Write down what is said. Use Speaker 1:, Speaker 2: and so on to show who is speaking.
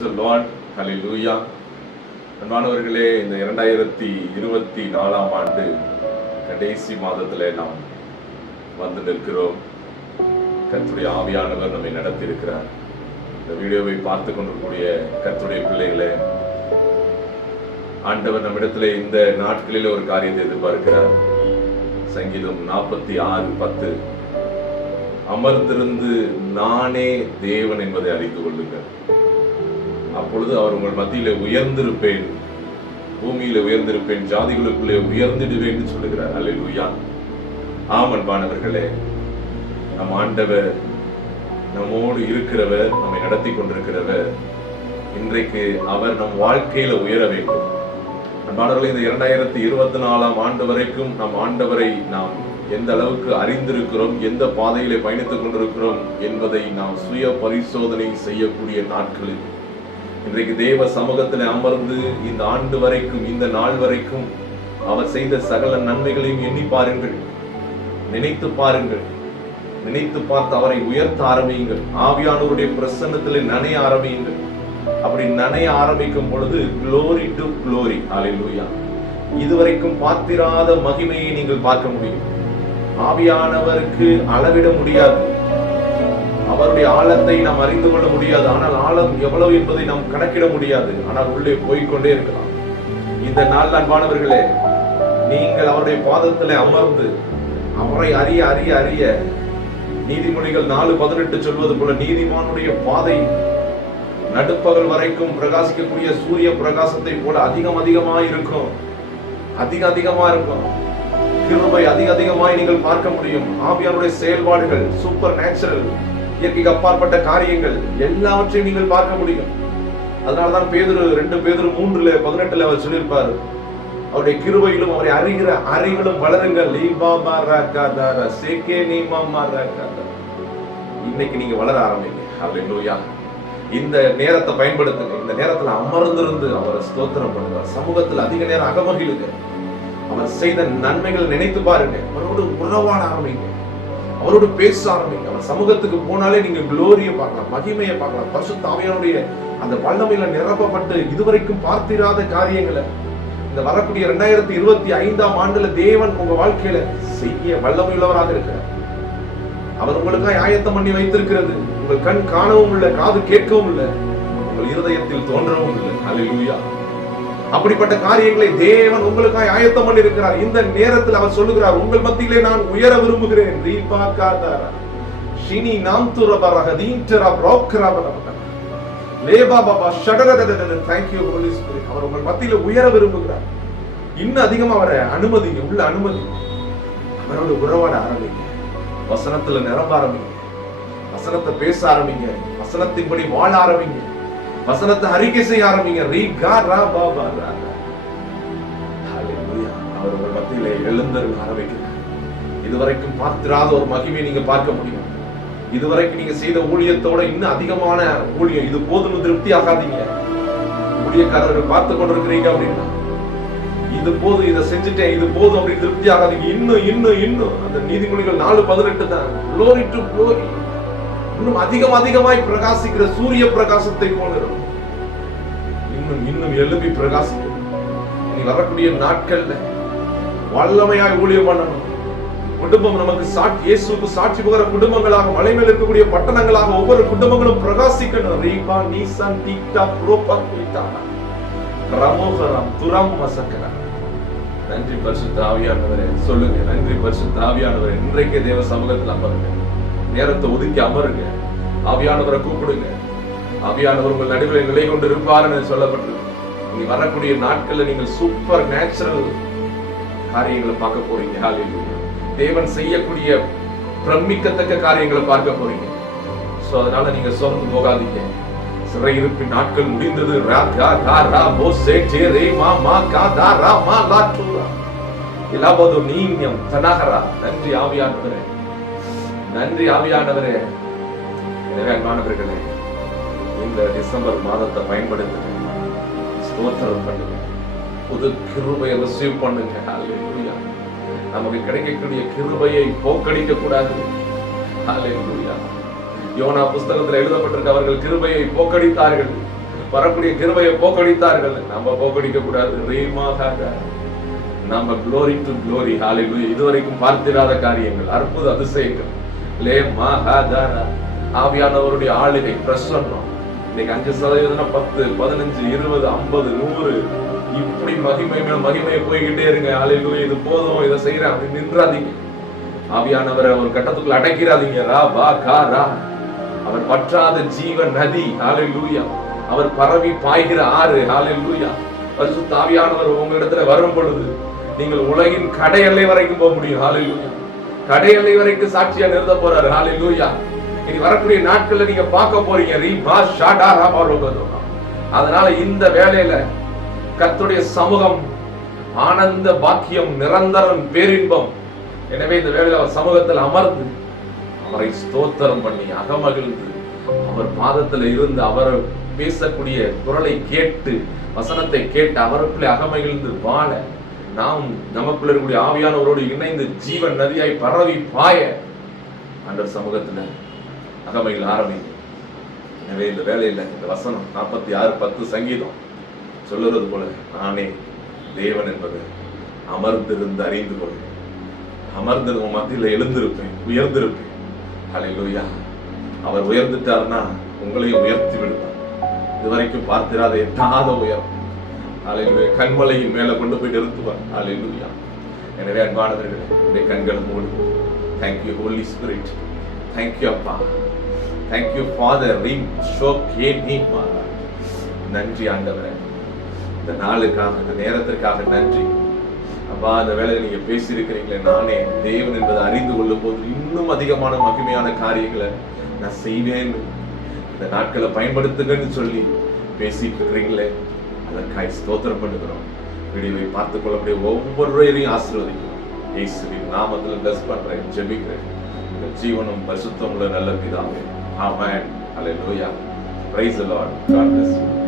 Speaker 1: Lord அன்பானவர்களே இந்த இரண்டாயிரத்தி இருபத்தி நாலாம் ஆண்டு கடைசி மாதத்தில் நாம் வந்து நிற்கிறோம். கத்துடைய ஆவியானவர் நம்மை நடத்தி இருக்கிறார் இந்த வீடியோவை பார்த்து கொண்டிருக்கக்கூடிய கத்துடைய பிள்ளைகளே ஆண்டவர் நம்மிடத்தில் இந்த நாட்களில் ஒரு காரியத்தை எதிர்பார்க்கிறார். சங்கீதம் நாற்பத்தி ஆறு பத்து. அமர்ந்திருந்து நானே தேவன் என்பதை அறிந்து கொள்ளுங்கள். அப்பொழுது அவர் உங்கள் மத்தியிலே உயர்ந்திருப்பேன். பூமியில உயர்ந்திருப்பேன் ஜாதிகளுக்குள்ளே உயர்ந்திடுவேன் என்று சொல்லுகிறார். அல்லேலூயா ஆம் அன்பானவர்களே. நம் ஆண்டவர் நம்மோடு இருக்கிறவர் நம்மை நடத்தி கொண்டிருக்கிறவர். இன்றைக்கு அவர் நம் வாழ்க்கையில உயர வேண்டும். அன்பானவர்களே இந்த இரண்டாயிரத்தி இருபத்தி நாலாம் ஆண்டு வரைக்கும் நம் ஆண்டவரை நாம் எந்த அளவுக்கு அறிந்திருக்கிறோம் எந்த பாதையிலே பயணித்துக் கொண்டிருக்கிறோம் என்பதை நாம் சுய பரிசோதனை செய்யக்கூடிய நாட்களில் இன்றைக்கு தேவ சமூகத்தில் அமர்ந்து இந்த ஆண்டு வரைக்கும் இந்த நாள் வரைக்கும் அவர் செய்த சகல நன்மைகளையும் எண்ணி பாருங்கள். நினைத்து பாருங்கள். நினைத்து பார்த்து அவரை உயர்த்த ஆரம்பியுங்கள். ஆவியானவருடைய பிரசன்னத்தில் நனைய ஆரம்பியுங்கள். அப்படி நனைய ஆரம்பிக்கும் பொழுது குளோரி டு குளோரி ஹalleluya இதுவரைக்கும் பார்த்திராத மகிமையை நீங்கள் பார்க்க முடியும். ஆவியானவருக்கு அளவிட முடியாது. அவருடைய ஆழத்தை நாம் அறிந்து கொள்ள முடியாது. ஆனால் ஆழம் எவ்வளவு என்பதை நாம் கணக்கிட முடியாது. ஆனால் உள்ளே போய்க்கொண்டே இருக்கலாம். இந்த நாள் அன்பானவர்களே நீங்கள் அவருடைய பாதத்தில் அமர்ந்து அவரை அறிய அறிய அறிய நீதிமொழிகள் நாலு பதினெட்டு சொல்வது போல நீதிமானுடைய பாதை நடுப்பகல் வரைக்கும் பிரகாசிக்கக்கூடிய சூரிய பிரகாசத்தை போல அதிகம் அதிகமாக இருக்கும். அதிக அதிகமா இருக்கும். கிருபை அதிக அதிகமாய் நீங்கள் பார்க்க முடியும். ஆவியானுடைய செயல்பாடுகள் சூப்பர் நேச்சுரல் இயற்கைக்கு அப்பாற்பட்ட காரியங்கள் எல்லாவற்றையும் நீங்கள் பார்க்க முடியும். அதனாலதான் பேதுரு ரெண்டு பேதுரு மூன்றுல பதினெட்டுல அவர் சொல்லியிருப்பார். அவருடைய கிருபையிலும் அவரை அறிகிற அறிவிலும் வளருங்கள். இன்னைக்கு நீங்க வளர ஆரம்பிங்க. அல்லேலூயா இந்த நேரத்தை பயன்படுத்துங்க. இந்த நேரத்துல அமர்ந்திருந்து அவரை ஸ்தோத்திரம் பண்ணுங்க. சமூகத்தில் அதிக நேரம் அகமகிழுங்க. அவர் செய்த நன்மைகள் நினைத்து பாருங்க. அவரோடு உறவாட ஆரம்பிங்க. அவரோடு பேச ஆரம்பிங்க அவர் சமூகத்துக்கு போனாலே நீங்க குளோரியை பார்க்கலாம் மகிமையை பார்க்கலாம். பசு ஆவியானுடைய அந்த வல்லமையில நிரப்பப்பட்டு இதுவரைக்கும் பார்த்திராத காரியங்களை இந்த வரக்கூடிய ரெண்டாயிரத்தி இருபத்தி ஐந்தாம் ஆண்டுல தேவன் உங்க வாழ்க்கையில செய்ய வல்லமையுள்ளவராக இருக்கிறார். அவர் உங்களுக்காக ஆயத்தம் பண்ணி வைத்திருக்கிறது. உங்கள் கண் காணவும் இல்லை காது கேட்கவும் இல்லை. உங்கள் இருதயத்தில் தோன்றவும் இல்லை. அலையூயா அப்படிப்பட்ட காரியங்களை தேவன் உங்களுக்காக ஆயத்தம் பண்ணி இருக்கிறார். இந்த நேரத்தில் அவர் சொல்லுகிறார் உங்கள் மத்தியிலே நான் உயர விரும்புகிறேன். ரீபா காதாரா ஷினி நாம் துரபரக தீண்டரா புரோக்கரபரக லேபா பாபா ஷடரதததத தேங்க் யூ ஹோலி ஸ்பிரிட் அவர் உங்கள் மத்தியில உயர விரும்புகிறார் இன்னும் அதிகமா அவரை அனுமதிங்க உள்ள அனுமதி அவரோட உறவாட ஆரம்பிங்க வசனத்துல நிரம்ப ஆரம்பிங்க வசனத்தை பேச ஆரம்பிங்க வசனத்தின்படி வாழ ஆரம்பிங்க வசனத்தை அறிக்கை செய்ய ஆரம்பிங்க. ரீ கா ரா பா பா ரா. அவர் உங்கள் ஆரம்பிக்கிறார். இதுவரைக்கும் பார்த்திராத ஒரு மகிமையை நீங்க பார்க்க முடியும். இதுவரைக்கும் நீங்க செய்த ஊழியத்தோட இன்னும் அதிகமான ஊழியம். இது போதும்னு திருப்தி ஆகாதீங்க. ஊழியக்காரர்கள் பார்த்து கொண்டிருக்கிறீங்க அப்படின்னா இது போதும் இதை செஞ்சுட்டேன் இது போதும் அப்படின்னு திருப்தி ஆகாதீங்க. இன்னும் இன்னும் இன்னும். அந்த நீதிமொழிகள் நாலு பதினெட்டு தான். குளோரி டு குளோரி இன்னும் அதிகம் அதிகமாய் பிரகாசிக்கிற சூரிய பிரகாசத்தை போல இருக்கும். இன்னும் இன்னும் எழுப்பி பிரகாசிக்கும். இனி வரக்கூடிய நாட்கள்ல வல்லமையாய் ஊழியம் பண்ணணும். குடும்பம் நமக்கு சாட்சி இயேசுக்கு சாட்சி பகர குடும்பங்களாக மலை மேல் இருக்கக்கூடிய பட்டணங்களாக ஒவ்வொரு குடும்பங்களும் பிரகாசிக்கணும். ரீபா நீசன் தீக்டா புரோபா பீட்டா ரமோகரம் துரம் மசக்கரா நன்றி பரிசுத்த ஆவியானவரே. சொல்லுங்க நன்றி பரிசுத்த ஆவியானவரே. இன்றைக்கு தேவ சமூகத்தில் அமருங்க. நேரத்தை ஒதுக்கி அமருங்க. ஆவியானவரை கூப்பிடுங்க. ஆவியானவர் உங்கள் நடுவில் நிலை கொண்டு இருப்பாருன்னு சொல்லப்பட்டிருக்கு நீங்க வரக்கூடிய நாட்கள்ல நீங்கள் சூப்பர் நேச்சுரல் காரியங்களை பார்க்க போறீங்க. தேவன் செய்யக்கூடிய பிரமிக்கத்தக்க காரியங்களை பார்க்க போறீங்க. சோ அதனால நீங்க சோர்ந்து போகாதீங்க. சிறையிருப்பின் நாட்கள் முடிந்தது. ரா கா கா ரா போ சே ஜே ரே மா மா கா தா ரா மா லா டு ரா. இலாபது நீன்யம் தனகரா நன்றி ஆவியானவரே. நன்றி ஆவியானவரே. எனவே அன்பானவர்களே இந்த டிசம்பர் மாதத்தை பயன்படுத்துங்க. ஸ்தோத்திரம் பண்ணுங்க. புது கிருபையை ரிசீவ் பண்ணுங்க. ஹalleluya நமக்கு கிடைக்கக்கூடிய கிருபையை போக்கடிக்க கூடாது ஹalleluya யோனா புஸ்தகத்தில் எழுதப்பட்டிருக்க அவர்கள் கிருபையை போக்கடித்தார்கள். வரக்கூடிய கிருபையை போக்கடித்தார்கள். நம்ம போக்கடிக்க கூடாது ரீமாக நம்ம குளோரி டு குளோரி ஹalleluya இதுவரைக்கும் பார்த்திராத காரியங்கள் அற்புத அதிசயங்கள். லே மகாதாரா ஆவியானவருடைய ஆளுகை பிரசன்னம். இன்னைக்கு அஞ்சு சதவீதம் பத்து பதினஞ்சு இருபது ஐம்பது நூறு. இப்படி மகிமை மேல் மகிமை போய்கிட்டே இருங்க. ஹalleluya இது போதும். இதை செய்யறேன் அப்படி நின்றாதீங்க. ஆவியானவரை ஒரு கட்டத்துக்குள்ள அடைக்கிறாதீங்க. ரா பா கா ரா. அவர் பற்றாத ஜீவ நதி. ஹalleluya. அவர் பரவி பாய்கிற ஆறு. ஹalleluya. பரிசுத்த ஆவியானவர் உங்களிடத்துல வரும் பொழுது நீங்கள் உலகின் கடை வரைக்கும் போக முடியும். ஆலை லூயா எல்லை வரைக்கும் சாட்சியா நிறுத்த போறாரு. ஹalleluya இனி வரக்கூடிய நாட்கள்ல நீங்க பார்க்க போறீங்க. ரீபா ஷாடா ரா அதனால இந்த வேலையில கத்துடைய சமூகம் ஆனந்த பாக்கியம் நிரந்தரம் பேரின்பம். எனவே இந்த வேலையில் அவர் சமூகத்தில் அமர்ந்து அவரை ஸ்தோத்திரம் பண்ணி அகமகிழ்ந்து அவர் பாதத்தில் இருந்து அவர் பேசக்கூடிய குரலை கேட்டு வசனத்தை கேட்டு அவருக்குள்ளே அகமகிழ்ந்து வாழ நாம் நமக்குள்ள இருக்கக்கூடிய ஆவியானவரோடு இணைந்து ஜீவன் நதியாய் பரவி பாய அந்த சமூகத்துல அகமையில் ஆரம்பிக்கும். எனவே இந்த வேலையில் இந்த வசனம் நாற்பத்தி ஆறு பத்து சங்கீதம் சொல்லுறது போல நானே தேவன் என்பது அமர்ந்திருந்து அறிந்து கொள். அமர்ந்து உன் மத்தியில் எழுந்திருப்பேன் உயர்ந்திருப்பேன். அலையிலோயா அவர் உயர்ந்துட்டார்னா உங்களையும் உயர்த்தி விடுவார். இதுவரைக்கும் பார்த்திராத எட்டாத உயரம். ஹalleluya கண்மலையின் மேல கொண்டு போய் நிறுத்துவார். அலையிலுயா எனவே அன்பானவர்களே உடைய கண்கள் மூடு thank you Holy Spirit thank you அப்பா. தேங்க்யூ ஃபாதர் ரீம் ஷோ கே நீ நன்றி ஆண்டவரே. இந்த நாளுக்காக இந்த நேரத்திற்காக நன்றி. அப்பா அந்த வேலையில் நீங்க பேசியிருக்கிறீங்களே நானே தேவன் என்பதை அறிந்து கொள்ளும் போது இன்னும் அதிகமான மகிமையான காரியங்களை நான் செய்வேன். இந்த நாட்களை பயன்படுத்துங்கன்னு சொல்லி பேசிட்டு இருக்கிறீங்களே. அதற்காய் ஸ்தோத்திரம் பண்ணுகிறோம். வீடியோவை பார்த்து கொள்ளக்கூடிய ஒவ்வொருவரையும் ஆசீர்வதிக்கிறோம். இயேசுவின் நாமத்தில் பிளஸ் பண்றேன் ஜெபிக்கிறேன். இந்த ஜீவனும் பரிசுத்தம் உள்ள நல்ல பிதாவே. ஆமேன். Hallelujah praise the Lord God bless you